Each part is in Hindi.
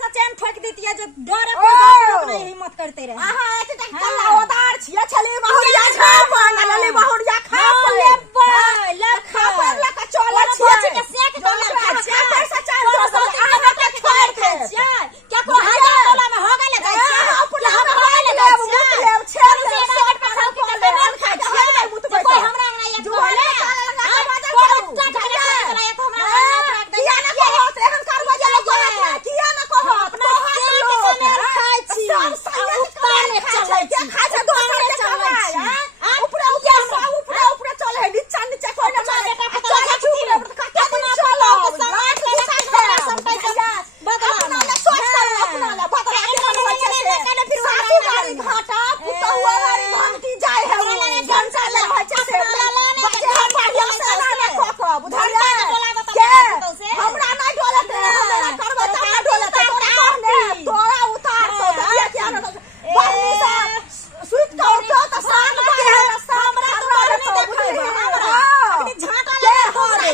सा चैन ठोक देती है जो डर है हिम्मत करते रहे। आहा ऐसे तक कल्ला उदार छिया छली बहुरिया खा पान लली बहुरिया खा ले लखा पर लका चला छिया के सेक दो खा जा पैसा चाल दो आहा के छोड़ के क्या को हजार तोला में हो गले जा अपना हो गले ले छेड़ दे सेकंड पे खाओ के बेमान खा जा कोई हमरा ना ये बोले किया ना कहो एखन करबो जे किया ना कहो अपना खाइ छी ऊपर ने चलै छी खा जा दोसर के चलै छी ऊपर ऊपर ऊपर चले है नीचा नीचा कोई ना बेटा चले चुप कते दिन चलो समाज के सब पैसा बदला ना सोच कर अपना ला बदला के साथी गाड़ी घाटा पुतौआ गाड़ी घंटी जाय है जन चले है से बच्चे पानी से ना खोखो बुझलिए हमरा नहीं डोलते हमरा करबो त ना डोलते तोरा कहने तोरा उतार तो देखिए क्या ना बन्नी सा सुत का उठो त शान के हमरा तो बुझलिए हमरा अपनी झाटा ले हो रे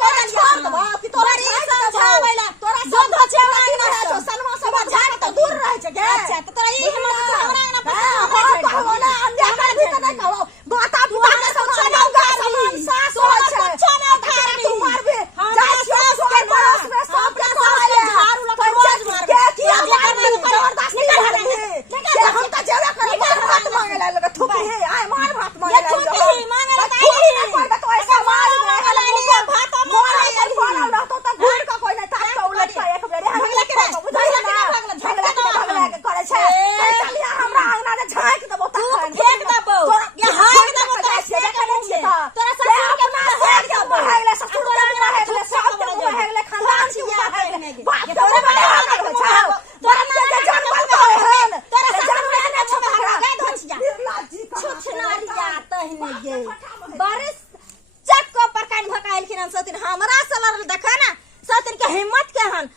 तोरा छोड़ दबो कि तोरा समझावेला तोरा सब बचेला ना जो सनमा सब झाट त दूर रहे छै गे। अच्छा तो तोरा ई हिम्मत हमरा ना कहबो ना अन्य कर भी त नहीं कहबो माता पिता के समझाओ गा समान सास हो छै छने धार तू मारबे जाय छो के बरस में सब के कहले झाड़ू लखरोज मार के किया मारबे जबरदस्ती कर के हम त जेबे कर भात मांगे लगे थुपी है आय मार भात मांगे लगे थुपी मांगे लगे तो ऐसा मार ले भात मांगे बनल रहतो त घूर के कोई नहीं ताक के उलट के एक बेर भगला के बुझलिए ना झगड़ा के भगला के करे छै चलिए हमरा अंगना ने झांक देबो तू फेंक देबो ये हाथ देबो तोरा से देखले छी तोरा सब अपना फेंक के बहाइले ससुर के बहाइले सब के बहाइले खानदान के बहाइले बाप तोरे बड़े हो छौ तोरा के जन्म कहन तोरा जन्म ने छोरा गए धोचिया छुछनारिया तहने गे बारिश चक्को पर कान भकाइल खिन सतिन हमरा से लड़ल देखा ना सतिन के हिम्मत के हन